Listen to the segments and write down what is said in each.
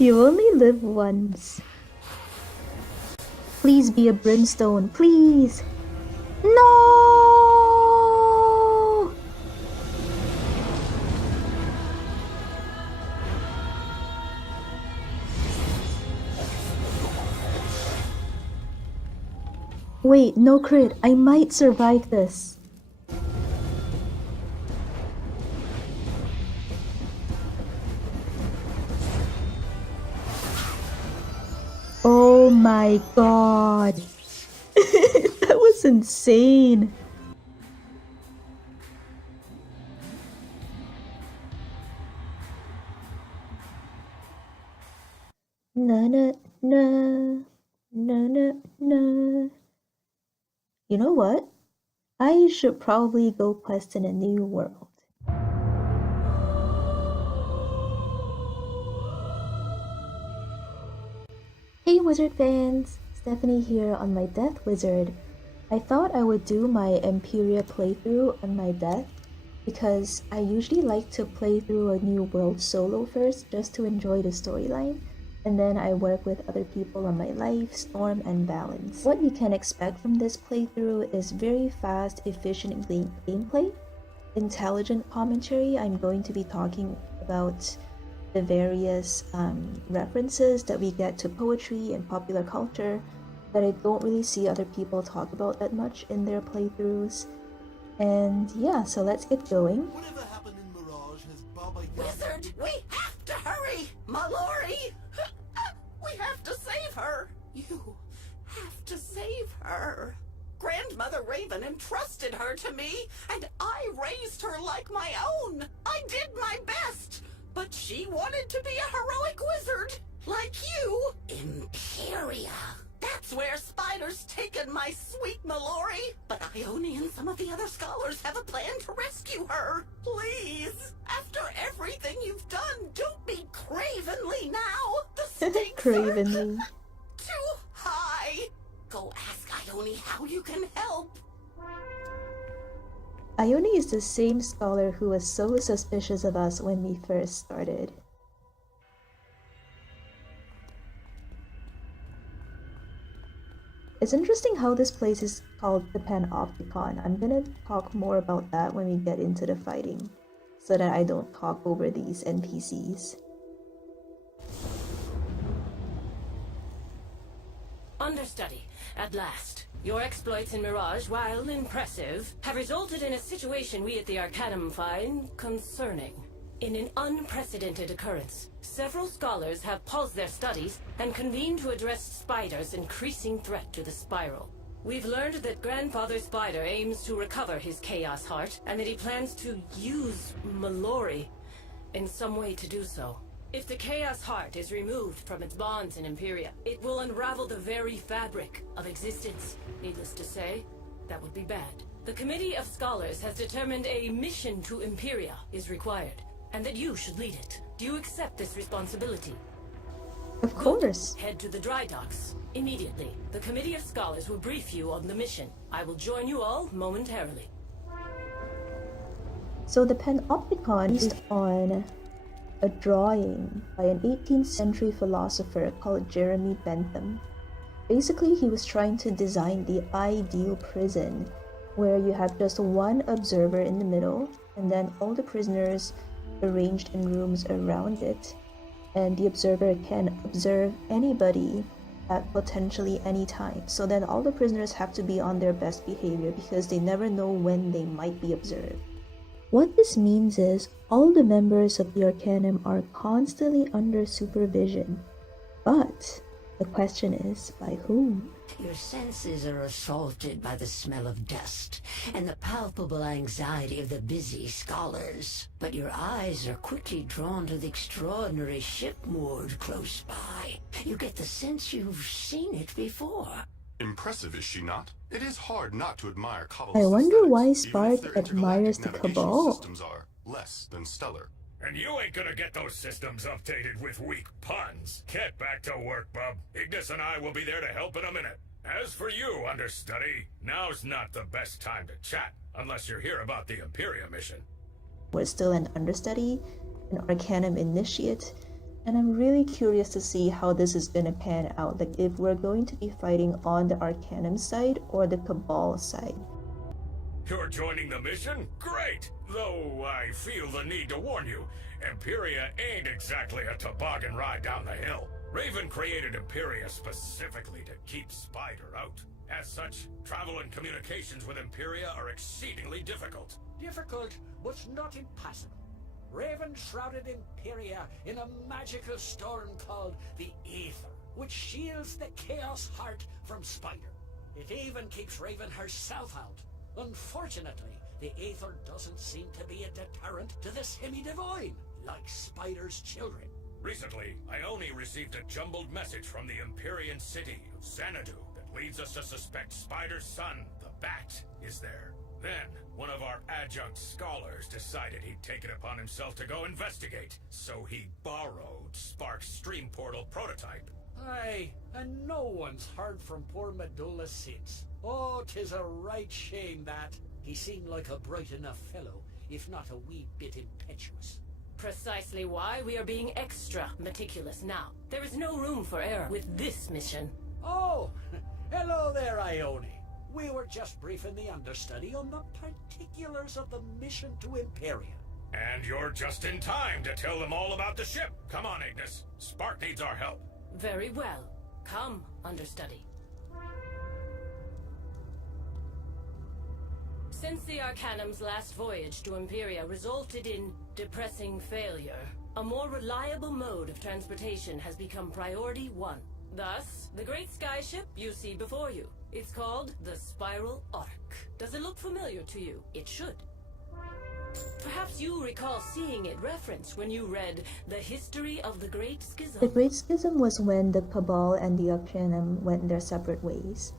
You only live once. Please be a brimstone, please! No! Wait, no crit. I might survive this. Oh my god. That was insane. Na na na na na na. You know what? I should probably go quest in a new world. Hey Wizard fans! Stephanie here on my Death Wizard. I thought I would do my Empyrea playthrough on my death because I usually like to play through a new world solo first just to enjoy the storyline, and then I work with other people on my life, storm, and balance. What you can expect from this playthrough is very fast, efficient gameplay, intelligent commentary. I'm going to be talking about the various references that we get to poetry and popular culture that I don't really see other people talk about that much in their playthroughs. And yeah, so let's get going. Whatever happened in Mirage has Baba Wizard, we have to hurry! Mellori! We have to save her! You have to save her. Grandmother Raven entrusted her to me, and I raised her like my own. I did my best, but she wanted to be a heroic wizard, like you. Empyrea. That's where Spider's taken my sweet Mellori. But Ione and some of the other scholars have a plan to rescue her. Please, after everything you've done, don't be cravenly now. The stakes Cravenly. are too high. Go ask Ione how you can help. Ione is the same scholar who was so suspicious of us when we first started. It's interesting how this place is called the Panopticon. I'm gonna talk more about that when we get into the fighting, so that I don't talk over these NPCs. Understudy, at last. Your exploits in Mirage, while impressive, have resulted in a situation we at the Arcanum find concerning. In an unprecedented occurrence, several scholars have paused their studies and convened to address Spider's increasing threat to the Spiral. We've learned that Grandfather Spider aims to recover his Chaos Heart, and that he plans to use Mellori in some way to do so. If the Chaos Heart is removed from its bonds in Empyrea, it will unravel the very fabric of existence. Needless to say, that would be bad. The Committee of Scholars has determined a mission to Empyrea is required, and that you should lead it. Do you accept this responsibility? Of course. Head to the dry docks immediately. The Committee of Scholars will brief you on the mission. I will join you all momentarily. So the Panopticon is on a drawing by an 18th century philosopher called Jeremy Bentham. Basically, he was trying to design the ideal prison where you have just one observer in the middle and then all the prisoners arranged in rooms around it, and the observer can observe anybody at potentially any time. So then all the prisoners have to be on their best behavior because they never know when they might be observed. What this means is all the members of the Arcanum are constantly under supervision, but the question is, by whom? Your senses are assaulted by the smell of dust and the palpable anxiety of the busy scholars. But your eyes are quickly drawn to the extraordinary ship moored close by. You get the sense you've seen it before. Impressive, is she not? It is hard not to admire Cobble's I wonder why aesthetics, even if Spark their admires the intergalactic navigation Cabal. systems are less than stellar. And you ain't gonna get those systems updated with weak puns. Get back to work, bub. Ignis and I will be there to help in a minute. As for you, understudy, now's not the best time to chat, unless you're here about the Empyrea mission. We're still an understudy, an Arcanum initiate, And I'm really curious to see how this is gonna pan out, like if we're going to be fighting on the Arcanum side or the Cabal side. You're joining the mission? Great! Though I feel the need to warn you, Empyrea ain't exactly a toboggan ride down the hill. Raven created Empyrea specifically to keep Spider out. As such, travel and communications with Empyrea are exceedingly difficult. Difficult, but not impossible. Raven shrouded Empyrea in a magical storm called the Aether, which shields the Chaos Heart from Spider. It even keeps Raven herself out. Unfortunately, the Aether doesn't seem to be a deterrent to the semi-divine, like Spider's children. Recently, Ione received a jumbled message from the Empyrean city of Xanadu that leads us to suspect Spider's son, the Bat, is there. Then, one of our adjunct scholars decided he'd take it upon himself to go investigate, so he borrowed Spark's stream portal prototype. Aye, and no one's heard from poor Medulla since. Oh, 'tis a right shame that. He seemed like a bright enough fellow, if not a wee bit impetuous. Precisely why we are being extra meticulous now. There is no room for error with this mission. Oh, hello there, Ione. We were just briefing the understudy on the particulars of the mission to Empyrea. And you're just in time to tell them all about the ship. Come on, Ignis. Spark needs our help. Very well. Come, understudy. Since the Arcanum's last voyage to Empyrea resulted in depressing failure, a more reliable mode of transportation has become priority 1. Thus, the great skyship you see before you. It's called the Spiral Ark. Does it look familiar to you? It should. Perhaps you recall seeing it referenced when you read The History of the Great Schism. The Great Schism was when the Cabal and the Arcanum went their separate ways.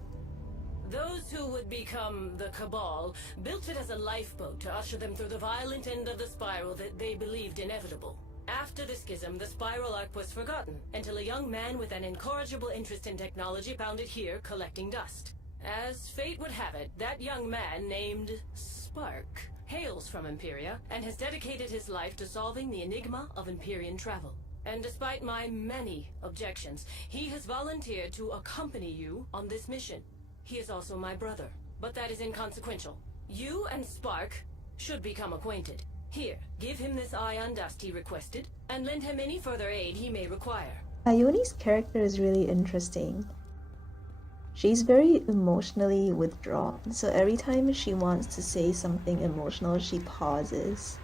Those who would become the Cabal built it as a lifeboat to usher them through the violent end of the spiral that they believed inevitable. After the schism, the Spiral Ark was forgotten, until a young man with an incorrigible interest in technology found it here collecting dust. As fate would have it, that young man, named Spark, hails from Empyrea, and has dedicated his life to solving the enigma of Empyrean travel. And despite my many objections, he has volunteered to accompany you on this mission. He is also my brother, but that is inconsequential. You and Spark should become acquainted. Here, give him this ion dust he requested, and lend him any further aid he may require. Ione's character is really interesting. She's very emotionally withdrawn, so every time she wants to say something emotional, she pauses.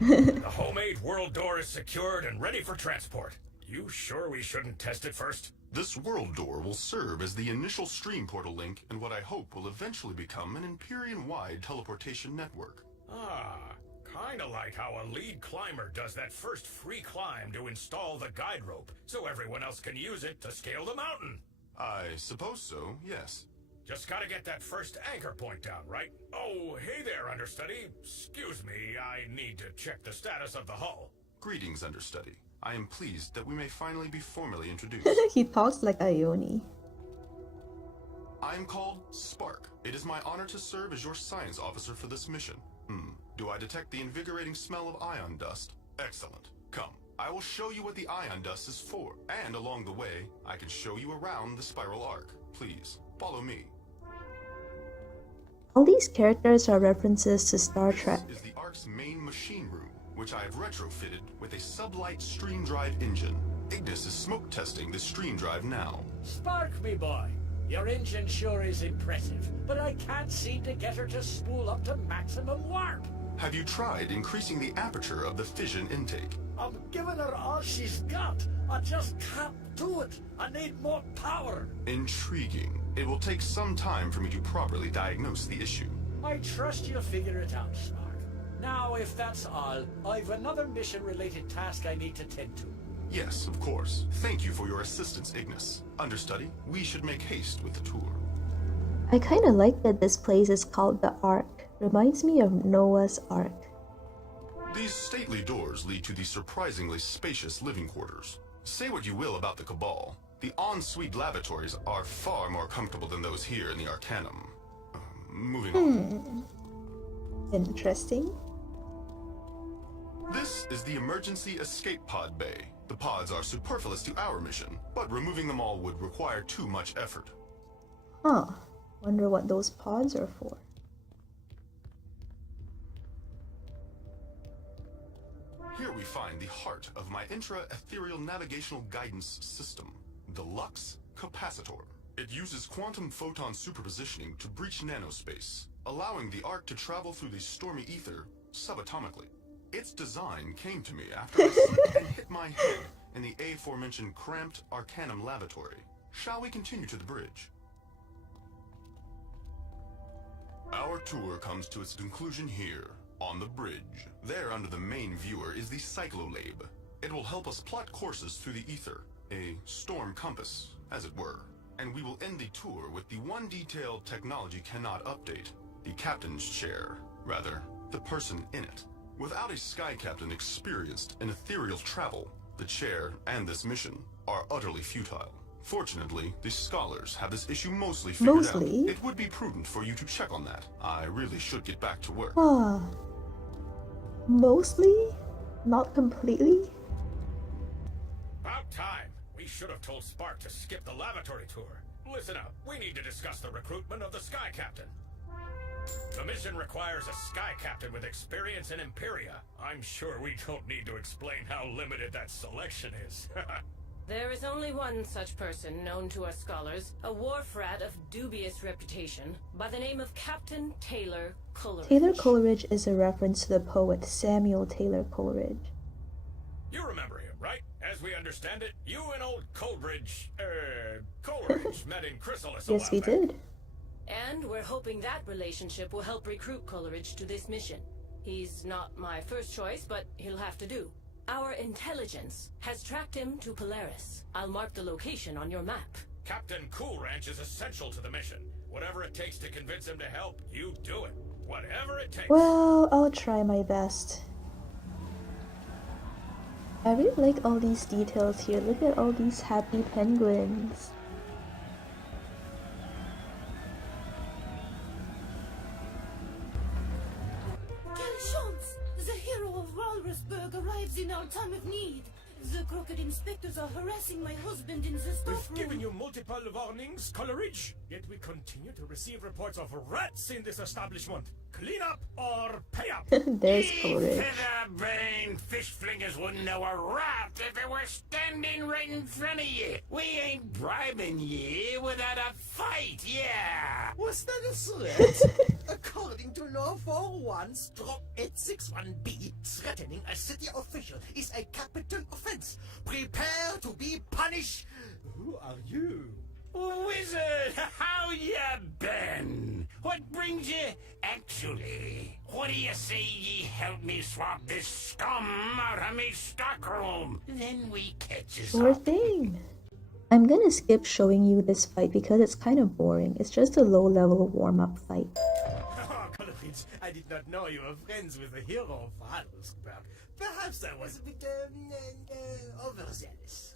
The homemade world door is secured and ready for transport. You sure we shouldn't test it first? This world door will serve as the initial stream portal link in what I hope will eventually become an Empyrean-wide teleportation network. Ah, kinda like how a lead climber does that first free climb to install the guide rope, so everyone else can use it to scale the mountain. I suppose so, yes. Just gotta get that first anchor point down, right? Oh, hey there, understudy. Excuse me, I need to check the status of the hull. Greetings, understudy. I am pleased that we may finally be formally introduced. He talks like Ione. I am called Spark. It is my honor to serve as your science officer for this mission. Do I detect the invigorating smell of ion dust? Excellent. Come, I will show you what the ion dust is for, and along the way, I can show you around the Spiral Ark. Please, follow me. All these characters are references to Star Trek. This is the Ark's main machine room, which I have retrofitted with a sublight stream drive engine. Ignis is smoke testing this stream drive now. Spark, me boy. Your engine sure is impressive, but I can't seem to get her to spool up to maximum warp. Have you tried increasing the aperture of the fission intake? I'm giving her all she's got. I just can't do it. I need more power. Intriguing. It will take some time for me to properly diagnose the issue. I trust you'll figure it out, Spark. Now, if that's all, I've another mission-related task I need to tend to. Yes, of course. Thank you for your assistance, Ignis. Understudy, we should make haste with the tour. I kinda like that this place is called the Ark. Reminds me of Noah's Ark. These stately doors lead to the surprisingly spacious living quarters. Say what you will about the Cabal, the ensuite lavatories are far more comfortable than those here in the Arcanum. Moving on. Interesting. This This is the emergency escape pod bay. The pods are superfluous to our mission, but removing them all would require too much effort. Huh. Wonder what those pods are for. Here we find the heart of my intra-ethereal navigational guidance system, the Lux Capacitor. It uses quantum photon superpositioning to breach nanospace, allowing the Ark to travel through the stormy ether subatomically. Its design came to me after I slipped and hit my head in the aforementioned cramped Arcanum lavatory. Shall we continue to the bridge? Our tour comes to its conclusion here, on the bridge. There under the main viewer is the Cyclolabe. It will help us plot courses through the ether, a storm compass, as it were. And we will end the tour with the one detail technology cannot update, the captain's chair. Rather, the person in it. Without a sky captain experienced in ethereal travel, the chair and this mission are utterly futile. Fortunately, the scholars have this issue mostly figured out. It would be prudent for you to check on that. I really should get back to work. Mostly? Not completely? About time. We should have told Spark to skip the lavatory tour. Listen up. We need to discuss the recruitment of the Sky Captain. The mission requires a Sky Captain with experience in Empyrea. I'm sure we don't need to explain how limited that selection is. There is only one such person known to us scholars, a wharf rat of dubious reputation, by the name of Captain Taylor Coleridge. Taylor Coleridge is a reference to the poet Samuel Taylor Coleridge. You remember him, right? As we understand it, you and old Coleridge met in Chrysalis a Yes, we while back. did. And we're hoping that relationship will help recruit Coleridge to this mission. He's not my first choice, but he'll have to do. Our intelligence has tracked him to Polaris. I'll mark the location on your map. Captain Cool Ranch is essential to the mission. Whatever it takes to convince him to help, you do it. Whatever it takes. Well, I'll try my best. I really like all these details here. Look at all these happy penguins. The hero of Walrusburg arrives in our time of need. The crooked inspectors are harassing my husband in the storeroom. We've given you multiple warnings, Coleridge, yet we continue to receive reports of rats in this establishment. Clean up or pay up. There's Coleridge. Feather-brained fish flingers wouldn't know a rat if it were standing right in front of you. We ain't bribing you without a fight, yeah. Was that a threat? According to Law 401, Stroke 861B, threatening a city official is a capital offense. Prepare to be punished. Who are you? Wizard, how ya been? What brings you? Actually, what do you say ye help me swap this scum out of me stockroom? Then we catch us Sure up. thing. I'm gonna skip showing you this fight because it's kind of boring. It's just a low-level warm-up fight. Oh, Coleridge, I did not know you were friends with the hero of Walrusburg. Perhaps I was a bit, overzealous.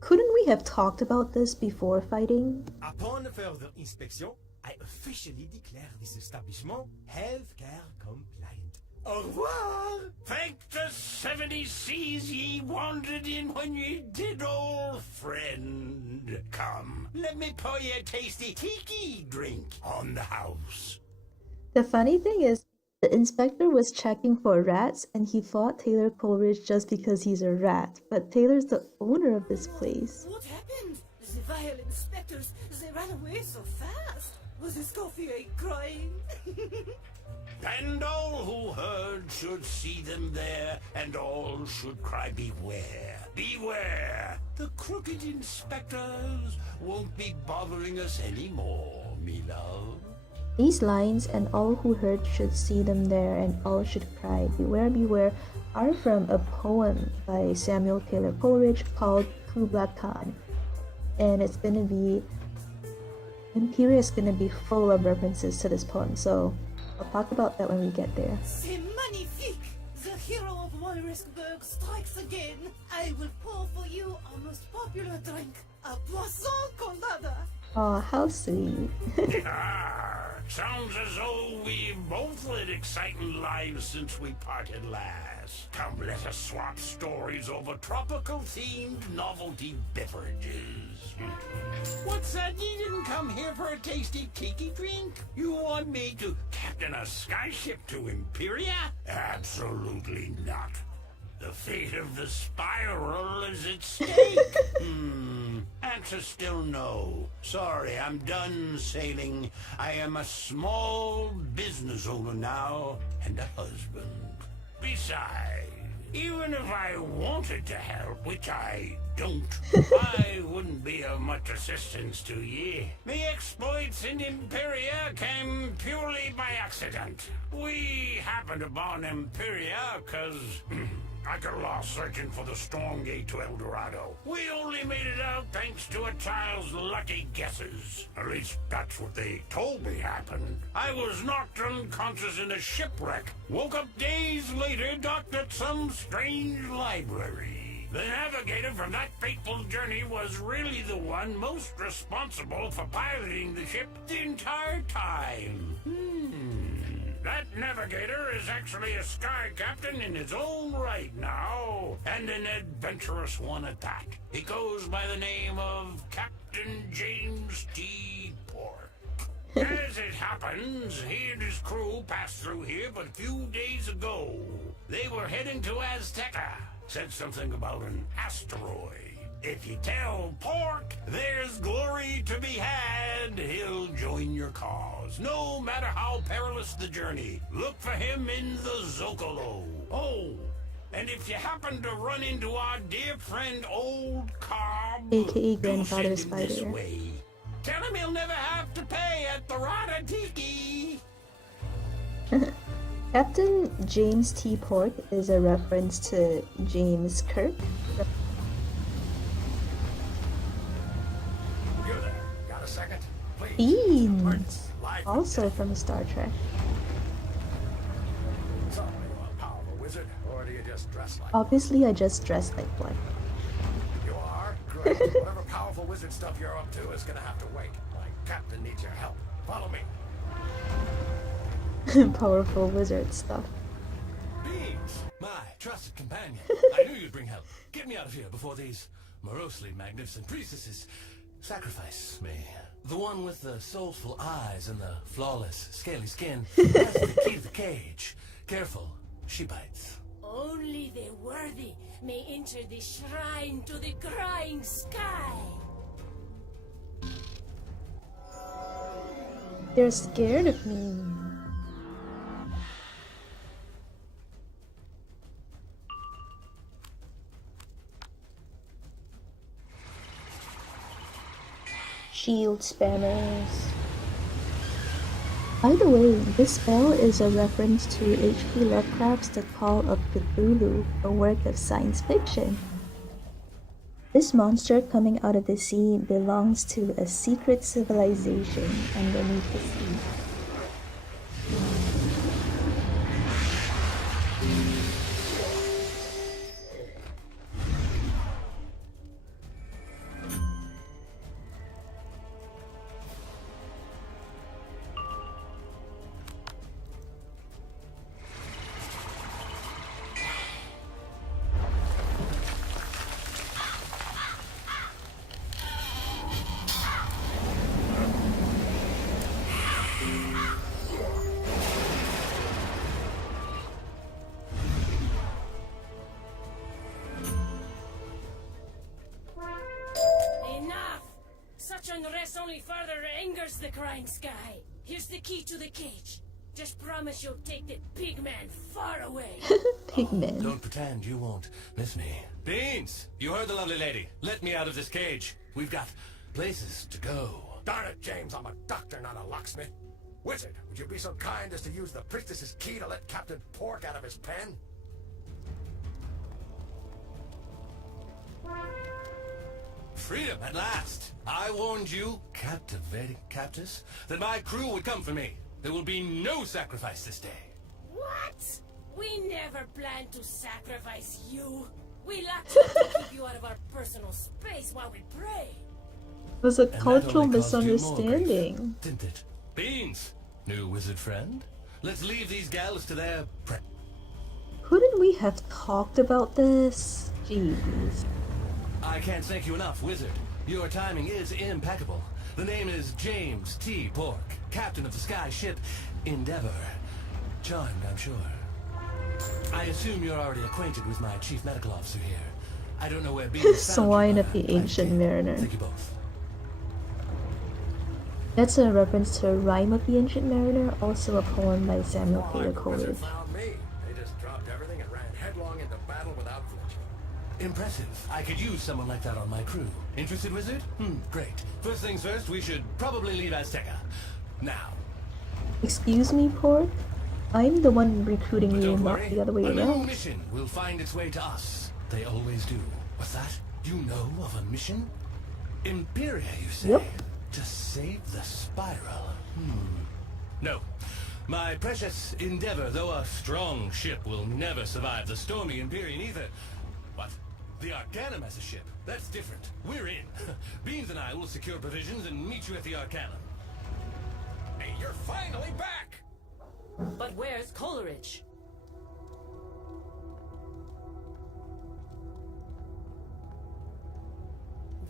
Couldn't we have talked about this before fighting? Upon further inspection, I officially declare this establishment healthcare compliant. Au revoir! Thank the 70 seas ye wandered in when ye did, old friend. Come, let me pour you a tasty tiki drink on the house. The funny thing is, the inspector was checking for rats and he fought Taylor Coleridge just because he's a rat. But Taylor's the owner of this place. What happened? The vile inspectors, they ran away so fast. Was this coffee crying? And all who heard should see them there, and all should cry beware, beware. The crooked inspectors won't be bothering us anymore, me love. These lines, and all who heard should see them there, and all should cry, beware, beware, are from a poem by Samuel Taylor Coleridge called Kubla Khan. And it's gonna be, Empyrea is gonna be full of references to this poem, so I'll talk about that when we get there. C'est magnifique! The hero of Walrusburg strikes again. I will pour for you our most popular drink, a poisson colada. Aw, how sweet. Sounds as though we've both led exciting lives since we parted last. Come let us swap stories over tropical-themed novelty beverages. What's that? You didn't come here for a tasty tiki drink? You want me to captain a skyship to Empyrea? Absolutely not. The fate of the Spiral is at stake. Answer still no. Sorry, I'm done sailing. I am a small business owner now and a husband. Besides, even if I wanted to help, which I don't, I wouldn't be of much assistance to ye. The exploits in Empyrea came purely by accident. We happened upon Empyrea because I got lost searching for the storm gate to El Dorado. We only made it out thanks to a child's lucky guesses. At least that's what they told me happened. I was knocked unconscious in a shipwreck. Woke up days later, docked at some strange library. The navigator from that fateful journey was really the one most responsible for piloting the ship the entire time. That navigator is actually a sky captain in his own right now, and an adventurous one at that. He goes by the name of Captain James T. Pork. As it happens, he and his crew passed through here but a few days ago. They were heading to Azteca. Said something about an asteroid. If you tell Pork there's glory to be had, he'll join your cause, no matter how perilous the journey. Look for him in the Zocalo. Oh, and if you happen to run into our dear friend Old Cobb, aka do Grandfather send him this Spider. way. Tell him he'll never have to pay at the Rada Tiki. Captain James T. Pork is a reference to James Kirk. You there? Got a second? Please. Beans! Live Also from Star Trek. So, are you a powerful wizard, or do you just dress like Obviously, I just dressed like one. you are? Great. Whatever powerful wizard stuff you're up to is gonna have to wait. My captain needs your help. Follow me. Powerful wizard stuff. Beans, my trusted companion. I knew you'd bring help. Get me out of here before these morosely magnificent priestesses sacrifice me. The one with the soulful eyes and the flawless, scaly skin has the key to the cage. Careful, she bites. Only the worthy may enter the shrine to the crying sky. They're scared of me. Shield spammers. By the way, this spell is a reference to H.P. Lovecraft's The Call of Cthulhu, a work of science fiction. This monster coming out of the sea belongs to a secret civilization underneath the sea. Enough! Such unrest only further angers the crying sky. Here's the key to the cage. Just promise you'll take the pig man far away. Pigmen. Don't pretend you won't miss me. Beans, you heard the lovely lady. Let me out of this cage. We've got places to go. Darn it, James, I'm a doctor, not a locksmith. Wizard, would you be so kind as to use the priestess's key to let Captain Pork out of his pen? Freedom at last. I warned you, captivating captives, that my crew would come for me. There will be no sacrifice this day. What? We never planned to sacrifice you. We lacked time to keep you out of our personal space while we pray. It was a And that cultural only caused you more misunderstanding. grief, didn't it? Beans, new wizard friend. Let's leave these gals to their Who did Shouldn't we have talked about this? Jeez. I can't thank you enough, Wizard. Your timing is impeccable. The name is James T. Pork, captain of the sky ship Endeavor. Charmed, I'm sure. I assume you're already acquainted with my chief medical officer here. I don't know where being Swine of the Ancient Mariner. Thank you both. That's a reference to Rhyme of the Ancient Mariner, also a poem by Samuel Taylor Coleridge. Found me. They just dropped everything and ran headlong into battle without flinching. Impressive. I could use someone like that on my crew. Interested, Wizard? Great. First things first, we should probably leave Azteca. Now. Excuse me, Pork? I'm the one recruiting But you, don't not worry. the other way A new around. mission will find its way to us. They always do. What's that? You know of a mission? Empyrea, you say? Yep. To save the Spiral. No. My precious Endeavor, though a strong ship, will never survive the stormy Empyrean either. What? The Arcanum has a ship. That's different. We're in. Beans and I will secure provisions and meet you at the Arcanum. Hey, you're finally back! But where's Coleridge?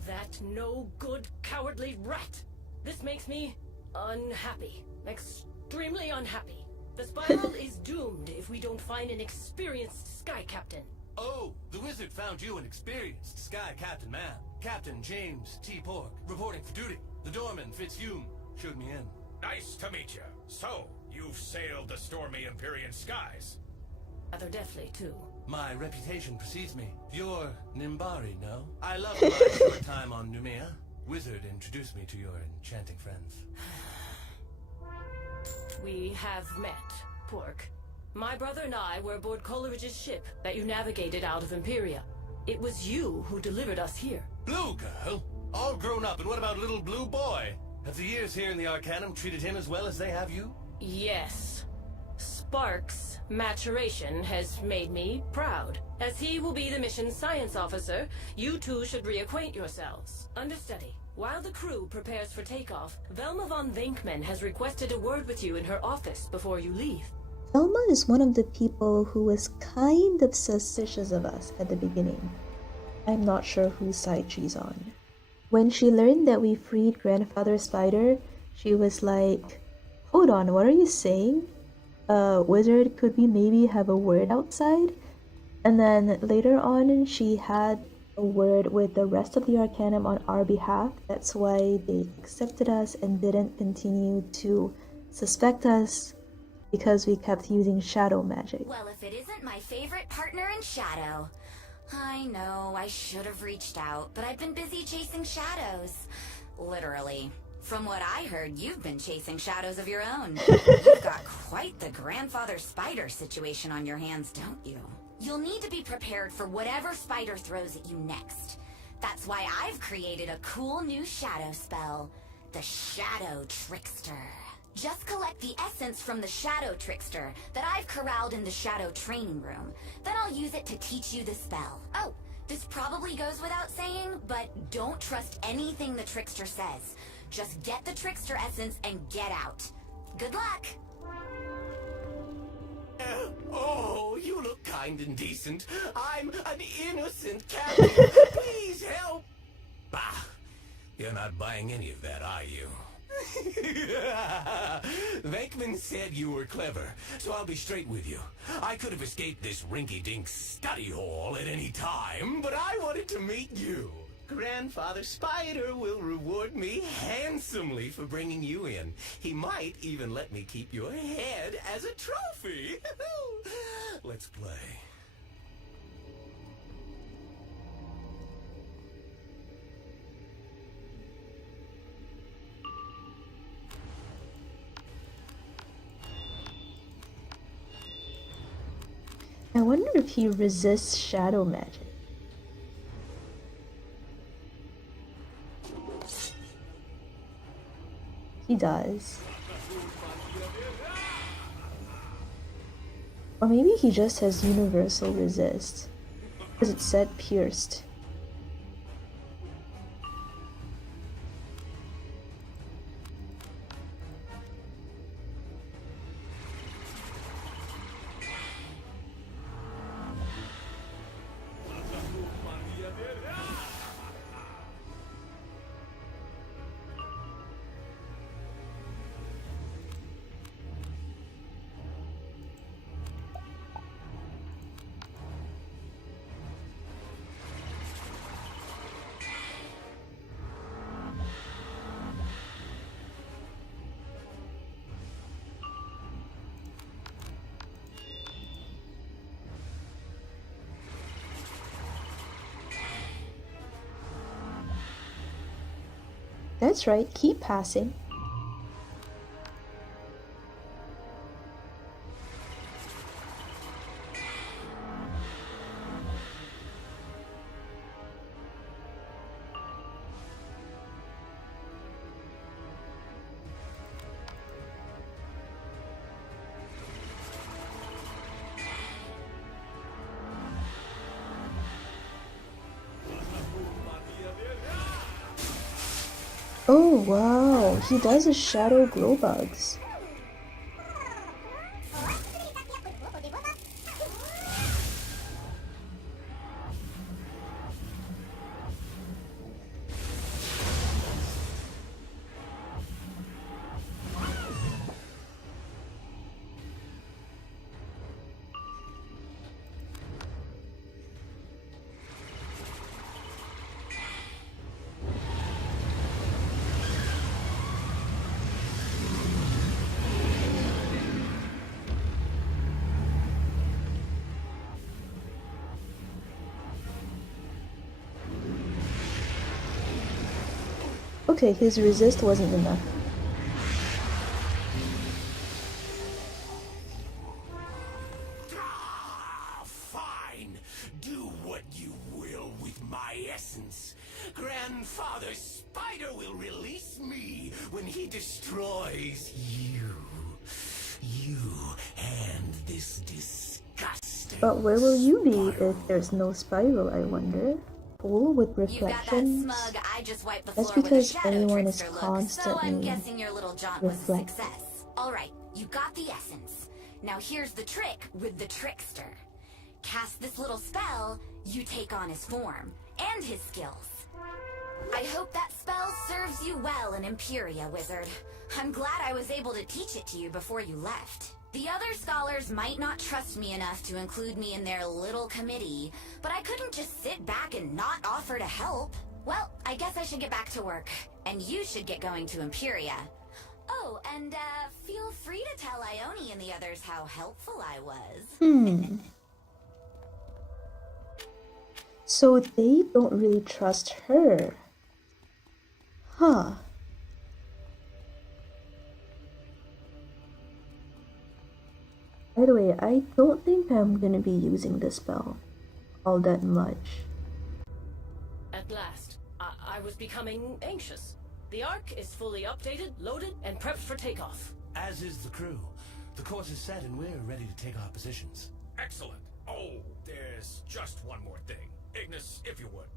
That no-good, cowardly rat! This makes me unhappy. Extremely unhappy. The Spiral is doomed if we don't find an experienced sky captain. Oh, the Wizard found you an experienced sky captain, ma'am. Captain James T. Pork, reporting for duty. The doorman, Fitzhume, showed me in. Nice to meet you. So, you've sailed the stormy Empyrean skies. Rather deftly, too. My reputation precedes me. You're Nimbari, no? I loved my short time on Numea. Wizard introduced me to your enchanting friends. We have met, Pork. My brother and I were aboard Coleridge's ship that you navigated out of Empyrea. It was you who delivered us here. Blue girl? All grown up, and what about little blue boy? Have the years here in the Arcanum treated him as well as they have you? Yes. Spark's maturation has made me proud. As he will be the mission's science officer, you two should reacquaint yourselves. Understudy, while the crew prepares for takeoff, Velma von Venkman has requested a word with you in her office before you leave. Velma is one of the people who was kind of suspicious of us at the beginning. I'm not sure whose side she's on. When she learned that we freed Grandfather Spider, she was like, "Hold on, what are you saying? Wizard, could we maybe have a word outside?" And then later on, she had a word with the rest of the Arcanum on our behalf. That's why they accepted us and didn't continue to suspect us, because we kept using shadow magic. Well, if it isn't my favorite partner in shadow. I know, I should have reached out, but I've been busy chasing shadows. Literally. From what I heard, you've been chasing shadows of your own. You've got quite the Grandfather Spider situation on your hands, don't you? You'll need to be prepared for whatever Spider throws at you next. That's why I've created a cool new shadow spell, the Shadow Trickster. Just collect the essence from the Shadow Trickster that I've corralled in the Shadow Training Room. Then I'll use it to teach you the spell. Oh, this probably goes without saying, but don't trust anything the Trickster says. Just get the Trickster essence and get out. Good luck! Oh, you look kind and decent. I'm an innocent captain. Please help. Bah, you're not buying any of that, are you? Venkman said you were clever, so I'll be straight with you. I could have escaped this rinky-dink study hall at any time, but I wanted to meet you. Grandfather Spider will reward me handsomely for bringing you in. He might even let me keep your head as a trophy. Let's play. I wonder if he resists shadow magic. He does. Or maybe he just has universal resist, because it said pierced. That's right, keep passing. Oh wow, he does a shadow glow bugs. Okay, his resist wasn't enough. Fine. Do what you will with my essence. Grandfather Spider will release me when he destroys you. You and this disgusting... But where will you be if there's no spiral, I wonder? Pool with reflections? You got that smug, I just wiped the That's floor with a because shadow anyone is trickster look, constantly so I'm guessing your little jaunt was a reflect. success. Alright, you got the essence. Now here's the trick with the trickster. Cast this little spell, you take on his form, and his skills. I hope that spell serves you well in Empyrea, wizard. I'm glad I was able to teach it to you before you left. The other scholars might not trust me enough to include me in their little committee, but I couldn't just sit back and not offer to help. Well, I guess I should get back to work, and you should get going to Empyrea. Oh, and feel free to tell Ione and the others how helpful I was. So they don't really trust her. Huh. By the way, I don't think I'm gonna be using this spell all that much. At last, I was becoming anxious. The Ark is fully updated, loaded, and prepped for takeoff. As is the crew. The course is set and we're ready to take our positions. Excellent. Oh, there's just one more thing. Ignis, if you would.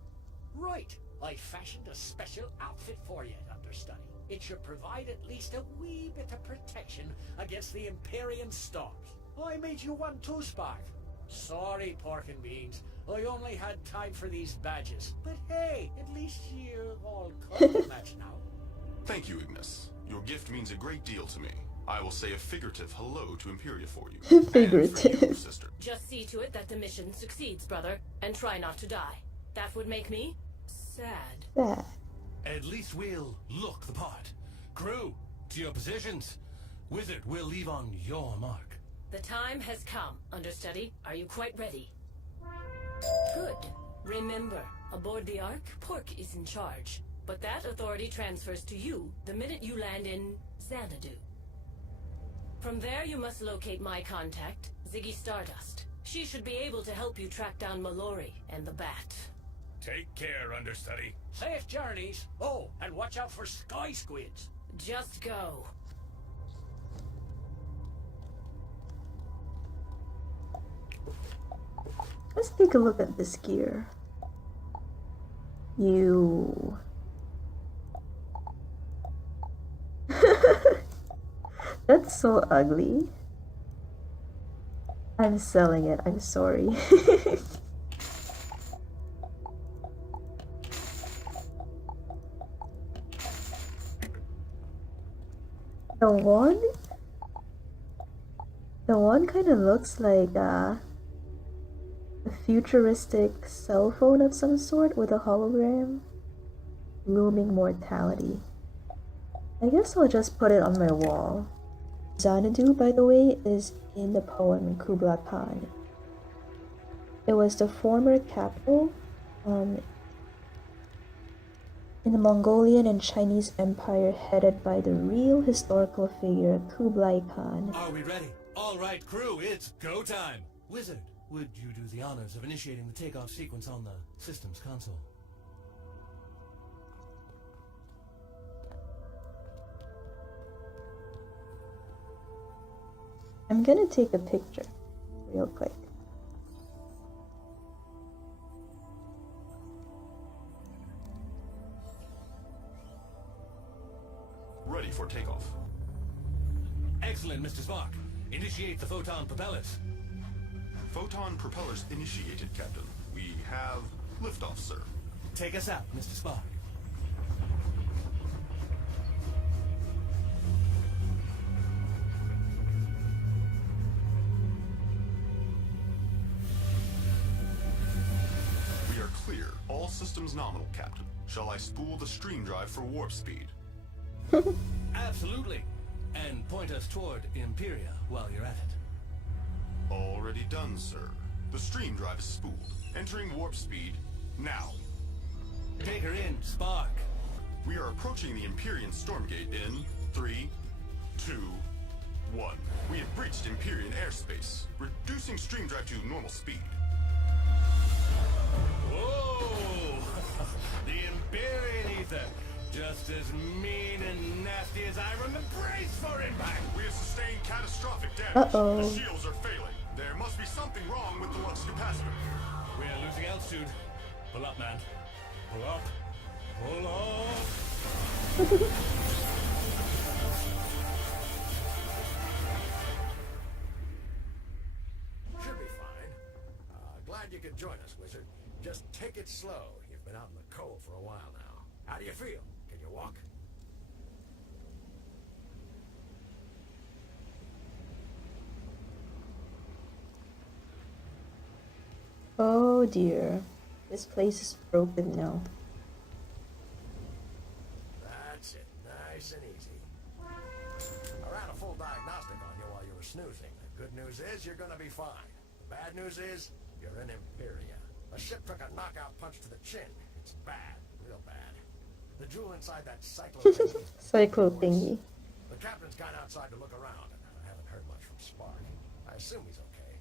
Right. I fashioned a special outfit for you, understudy. It should provide at least a wee bit of protection against the Empyrean storms. I made you one too, Spark. Sorry, pork and beans. I only had time for these badges. But hey, at least you're all cut to match now. Thank you, Ignis. Your gift means a great deal to me. I will say a figurative hello to Empyrea for you. Figurative. And for you, sister. Just see to it that the mission succeeds, brother, and try not to die. That would make me sad. Bad. At least we'll look the part. Crew, to your positions. Wizard, we'll leave on your mark. The time has come, understudy. Are you quite ready? Good. Remember, aboard the Ark, Pork is in charge. But that authority transfers to you the minute you land in Xanadu. From there, you must locate my contact, Ziggy Stardust. She should be able to help you track down Mellori and the Bat. Take care, understudy. Safe journeys. Oh, and watch out for sky squids. Just go. Let's take a look at this gear. You... That's so ugly. I'm selling it, I'm sorry. The one kind of looks like a futuristic cell phone of some sort with a hologram. Looming mortality. I guess I'll just put it on my wall. Xanadu, by the way, is in the poem Kubla Khan. It was the former capital in the Mongolian and Chinese Empire headed by the real historical figure Kublai Khan. Are we ready? All right, crew, it's go time. Wizard, would you do the honors of initiating the takeoff sequence on the systems console? I'm gonna take a picture real quick. Ready for takeoff. Excellent, Mr. Spock. Initiate the photon propellers. Photon propellers initiated, Captain. We have liftoff, sir. Take us out, Mr. Spock. We are clear. All systems nominal, Captain. Shall I spool the stream drive for warp speed? Absolutely. And point us toward Empyrea while you're at it. Already done, sir. The stream drive is spooled. Entering warp speed now. Take her in, Spock. We are approaching the Empyrean Stormgate in 3, 2, 1. We have breached Empyrean airspace, reducing stream drive to normal speed. Whoa! The Empyrean ether. Just as mean and nasty as I remember. Brace for impact! We have sustained catastrophic damage. Uh-oh. The shields are failing. There must be something wrong with the lux capacitor. We are losing altitude. Pull up, man. Pull up. Pull up. Should be fine. Glad you could join us, Wizard. Just take it slow. You've been out in the cold for a while now. How do you feel? Can you walk? Oh dear. This place is broken now. That's it. Nice and easy. I ran a full diagnostic on you while you were snoozing. The good news is you're gonna be fine. The bad news is you're in Empyrea. A ship took a knockout punch to the chin. It's bad. Real bad. The jewel inside that cyclo Cyclo thingy. The captain's gone outside to look around, and I haven't heard much from Spark. I assume he's okay.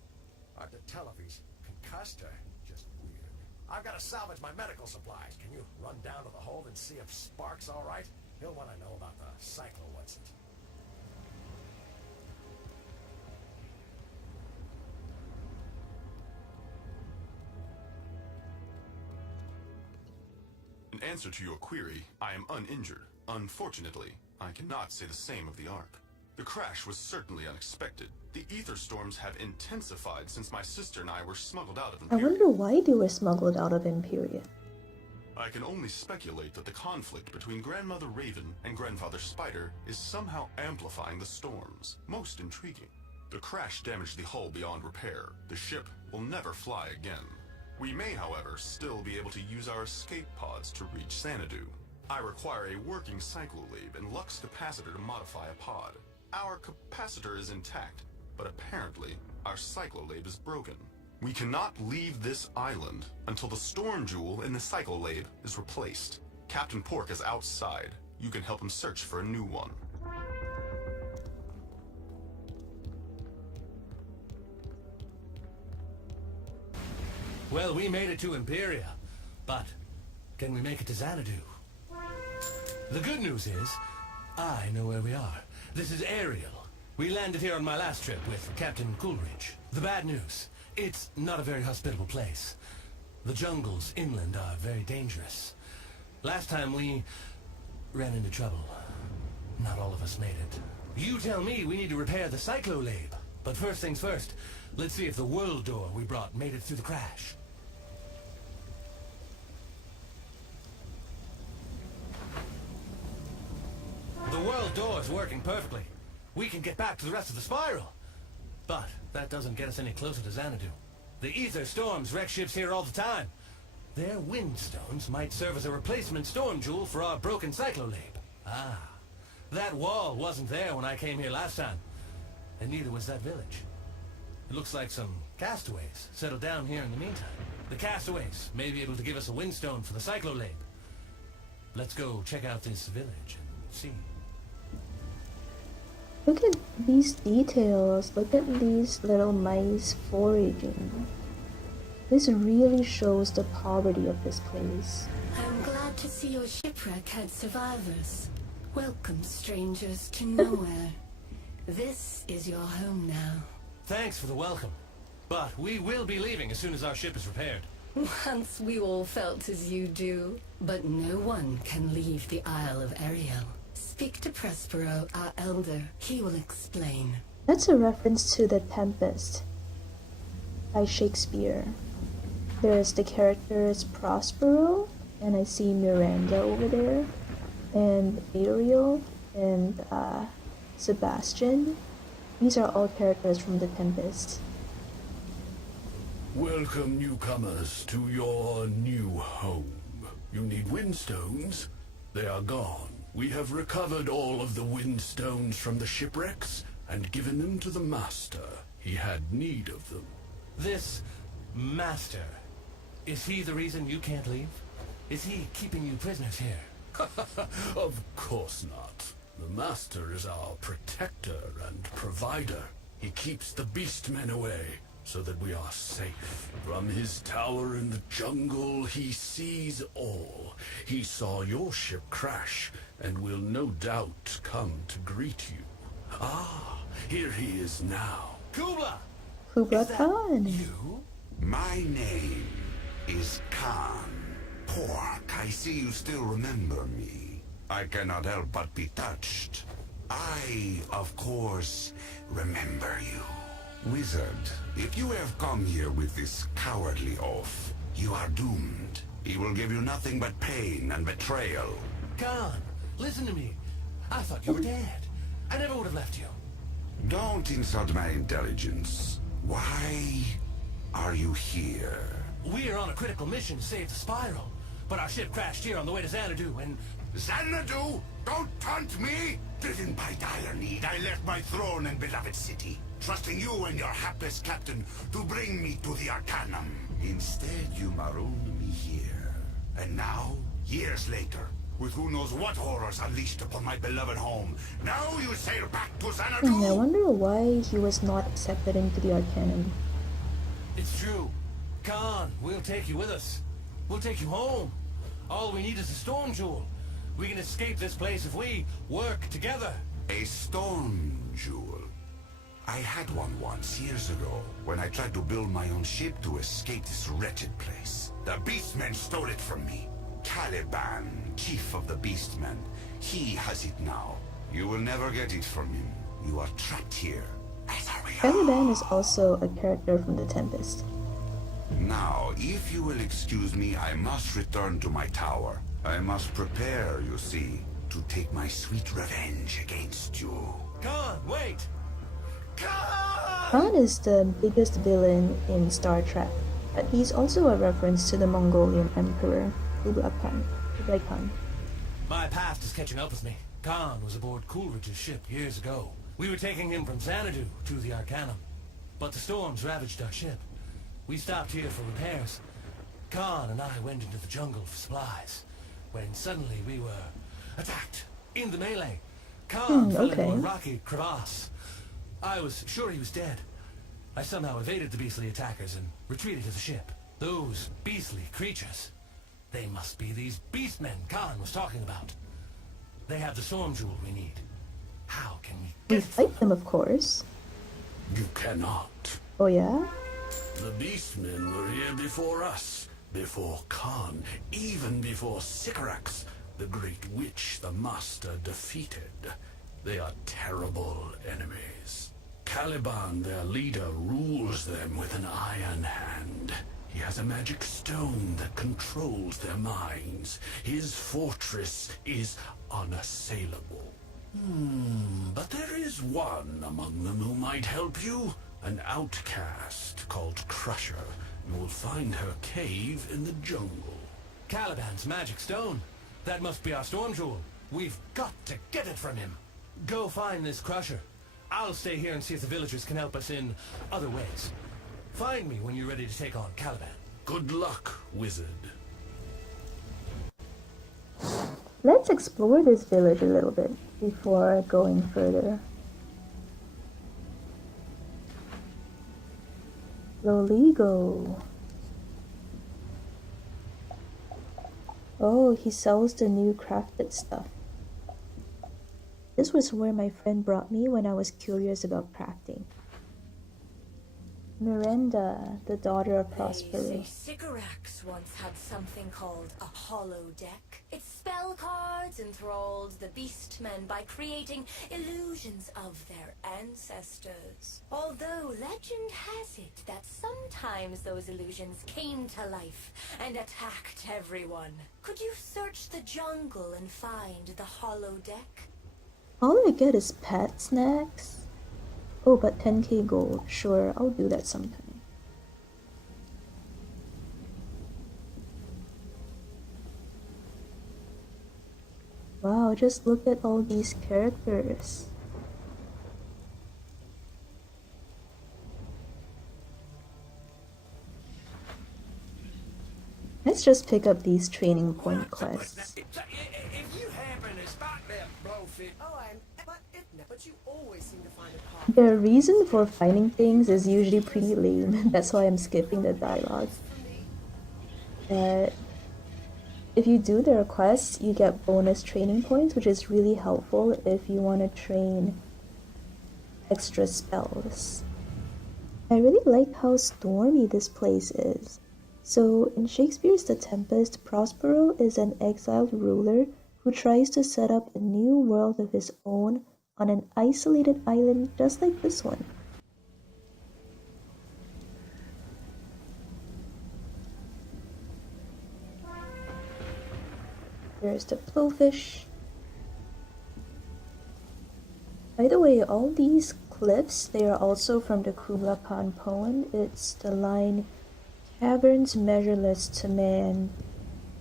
Hard to tell if he's concussed or just weird. I've got to salvage my medical supplies. Can you run down to the hold and see if Spark's all right? He'll want to know about the cyclo what's it. In answer to your query, I am uninjured. Unfortunately, I cannot say the same of the Ark. The crash was certainly unexpected. The ether storms have intensified since my sister and I were smuggled out of I Empyrea. wonder why they were smuggled out of Empyrea. I can only speculate that the conflict between Grandmother Raven and Grandfather Spider is somehow amplifying the storms. Most intriguing. The crash damaged the hull beyond repair. The ship will never fly again. We may, however, still be able to use our escape pods to reach Xanadu. I require a working cyclolab and lux capacitor to modify a pod. Our capacitor is intact, but apparently our cyclolab is broken. We cannot leave this island until the storm jewel in the cyclolab is replaced. Captain Pork is outside. You can help him search for a new one. Well, we made it to Empyrea, but can we make it to Xanadu? The good news is, I know where we are. This is Aereo. We landed here on my last trip with Captain Coolidge. The bad news, it's not a very hospitable place. The jungles inland are very dangerous. Last time we ran into trouble. Not all of us made it. You tell me we need to repair the cyclolab. But first things first, let's see if the world door we brought made it through the crash. The world door is working perfectly. We can get back to the rest of the spiral. But that doesn't get us any closer to Xanadu. The ether storms wreck ships here all the time. Their wind stones might serve as a replacement storm jewel for our broken cyclolab. Ah, that wall wasn't there when I came here last time. And neither was that village. It looks like some castaways settled down here in the meantime. The castaways may be able to give us a windstone for the cyclolab. let's go check out this village and see. Look at these details. Look at these little mice foraging. This really shows the poverty of this place. I'm glad to see your shipwreck had survivors. Welcome, strangers, to nowhere. This is your home now. Thanks for the welcome. But we will be leaving as soon as our ship is repaired. Once we all felt as you do. But no one can leave the Isle of Aereo. Speak to Prospero, our elder. He will explain. That's a reference to The Tempest by Shakespeare. There's the characters Prospero, and I see Miranda over there, and Aereo, and Sebastian. These are all characters from The Tempest. Welcome, newcomers, to your new home. You need windstones? They are gone. We have recovered all of the windstones from the shipwrecks and given them to the master. He had need of them. This master, is he the reason you can't leave? Is he keeping you prisoners here? Of course not. The master is our protector and provider. He keeps the beastmen away so that we are safe. From his tower in the jungle, he sees all. He saw your ship crash and will no doubt come to greet you. Ah, here he is now. Kubla! Kubla Khan. You? My name is Khan. Pork, I see you still remember me. I cannot help but be touched. I, of course, remember you. Wizard, if you have come here with this cowardly oaf, you are doomed. He will give you nothing but pain and betrayal. Khan, listen to me. I thought you were dead. I never would have left you. Don't insult my intelligence. Why are you here? We are on a critical mission to save the Spiral, but our ship crashed here on the way to Xanadu, and... Xanadu? Don't taunt me! Driven by dire need, I left my throne and beloved city, trusting you and your hapless captain to bring me to the Arcanum. Instead, you marooned me here. And now, years later, with who knows what horrors unleashed upon my beloved home, now you sail back to Xanadu? I wonder why he was not accepted into the Arcanum. It's true. Khan, we'll take you with us. We'll take you home. All we need is a storm jewel. We can escape this place if we work together. A storm jewel? I had one once, years ago, when I tried to build my own ship to escape this wretched place. The beastmen stole it from me. Caliban, chief of the beastmen. He has it now. You will never get it from him. You are trapped here, as are we all. Caliban is also a character from The Tempest. Now, if you will excuse me, I must return to my tower. I must prepare, you see, to take my sweet revenge against you. Khan, wait! Khan! Khan is the biggest villain in Star Trek, but he's also a reference to the Mongolian emperor, Kublai Khan. My past is catching up with me. Khan was aboard Coolidge's ship years ago. We were taking him from Xanadu to the Arcanum, but the storms ravaged our ship. We stopped here for repairs. Khan and I went into the jungle for supplies, when suddenly we were attacked in the melee. Khan fell into a rocky crevasse. I was sure he was dead. I somehow evaded the beastly attackers and retreated to the ship. Those beastly creatures, they must be these beastmen Khan was talking about. They have the storm jewel we need. How can we We get fight them, of course. You cannot. Oh yeah? The beastmen were here before us, before Khan, even before Sycorax, the great witch the master defeated. They are terrible enemies. Caliban, their leader, rules them with an iron hand. He has a magic stone that controls their minds. His fortress is unassailable. But there is one among them who might help you. An outcast called Crusher. You will find her cave in the jungle. Caliban's magic stone? That must be our storm jewel. We've got to get it from him. Go find this Crusher. I'll stay here and see if the villagers can help us in other ways. Find me when you're ready to take on Caliban. Good luck, wizard. Let's explore this village a little bit before going further. Loligo. Oh, he sells the new crafted stuff. This was where my friend brought me when I was curious about crafting. Miranda, the daughter of Prospero. They say Sycorax once had something called a hollow deck. Its spell cards enthralled the beastmen by creating illusions of their ancestors. Although legend has it that sometimes those illusions came to life and attacked everyone. Could you search the jungle and find the hollow deck? All I get is pet snacks. Oh, but 10k gold. Sure, I'll do that sometime. Wow, just look at all these characters. Let's just pick up these training point quests. If you happen to spot that blowfish... But you always seem to find a car. The reason for finding things is usually pretty lame. That's why I'm skipping the dialogue. If you do the requests, you get bonus training points, which is really helpful if you want to train extra spells. I really like how stormy this place is. So, in Shakespeare's The Tempest, Prospero is an exiled ruler who tries to set up a new world of his own on an isolated island just like this one. There's the blowfish. By the way, all these cliffs, they are also from the Kubla Khan poem. It's the line, "Caverns measureless to man,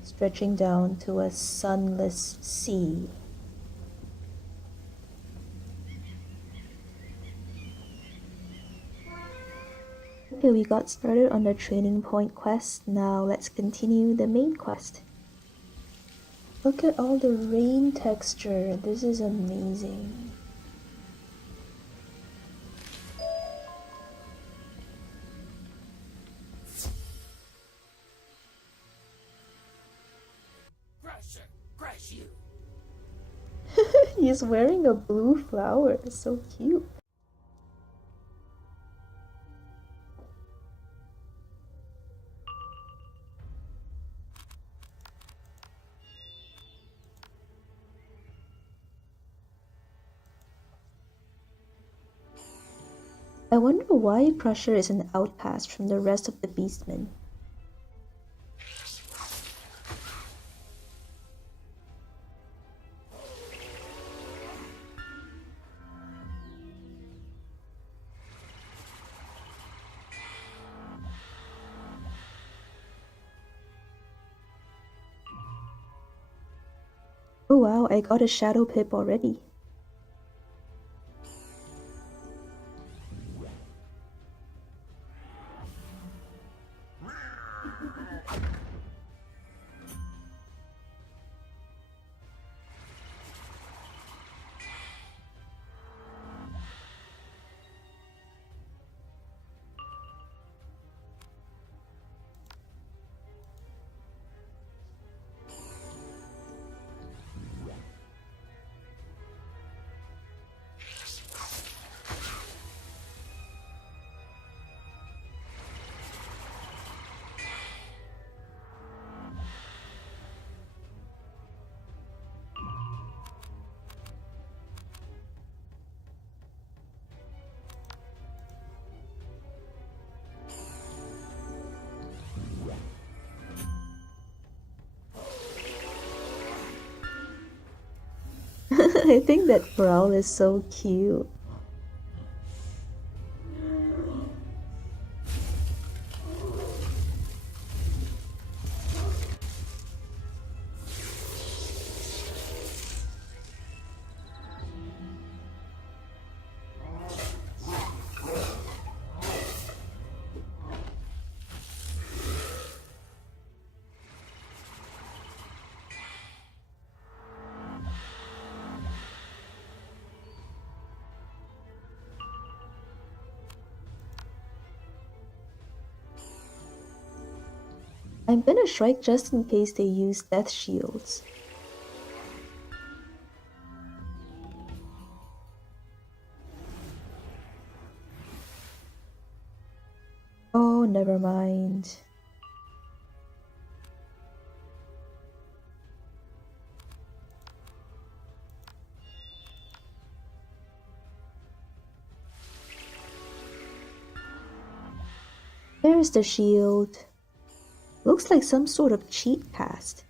stretching down to a sunless sea." Okay, we got started on the training point quest. Now let's continue the main quest. Look at all the rain texture. This is amazing. Crush you. He's wearing a blue flower. It's so cute. I wonder why Crusher is an outcast from the rest of the beastmen. Oh wow, I got a Shadow Pip already. I think that growl is so cute. I'm gonna strike just in case they use death shields. Oh, never mind. There's the shield. Looks like some sort of cheat cast.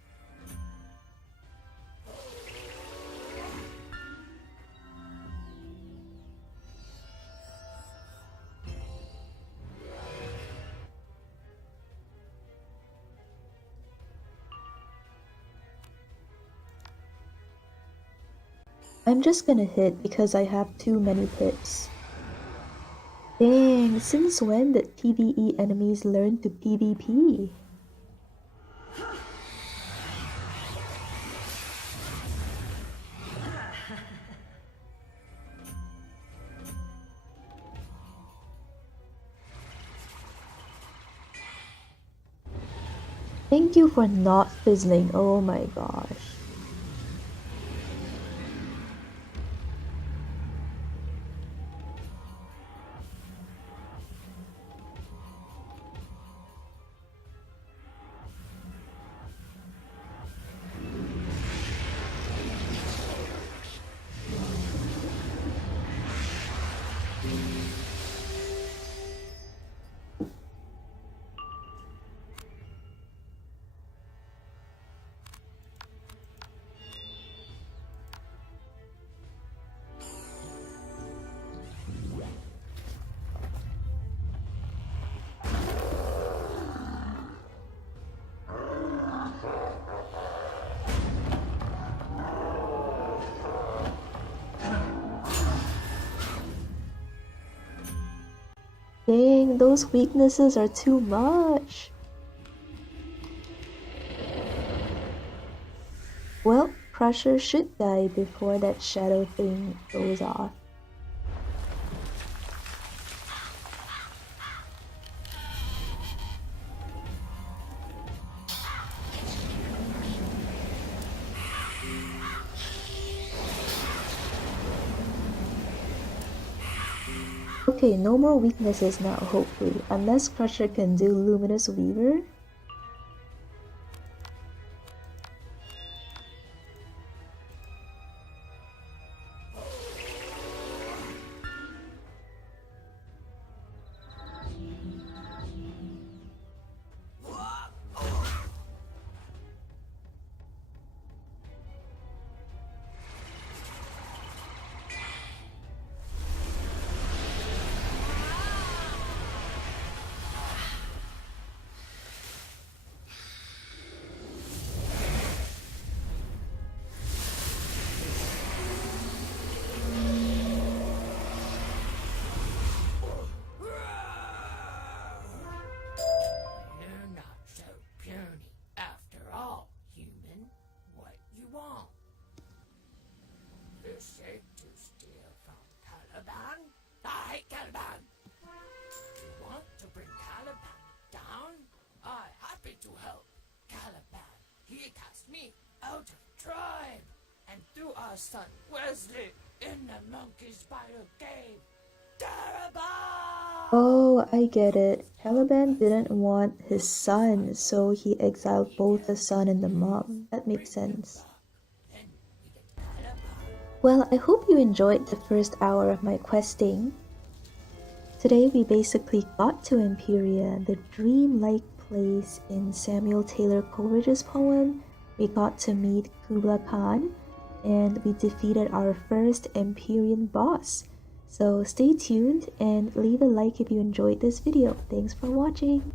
I'm just gonna hit because I have too many hits. Dang, since when did PvE enemies learn to PvP? Thank you for not fizzling, oh my gosh. Dang, those weaknesses are too much. Well, Crusher should die before that shadow thing goes off. Okay, no more weaknesses now, hopefully, unless Crusher can do Luminous Weaver. Our son Wesley in the monkey spider cave. Terrible! Oh, I get it. Caliban didn't want his son, so he exiled both the son and the mom. That makes sense. Well, I hope you enjoyed the first hour of my questing. Today we basically got to Empyrea, the dreamlike place in Samuel Taylor Coleridge's poem. We got to meet Kubla Khan, and we defeated our first Empyrean boss. So stay tuned and leave a like if you enjoyed this video. Thanks for watching!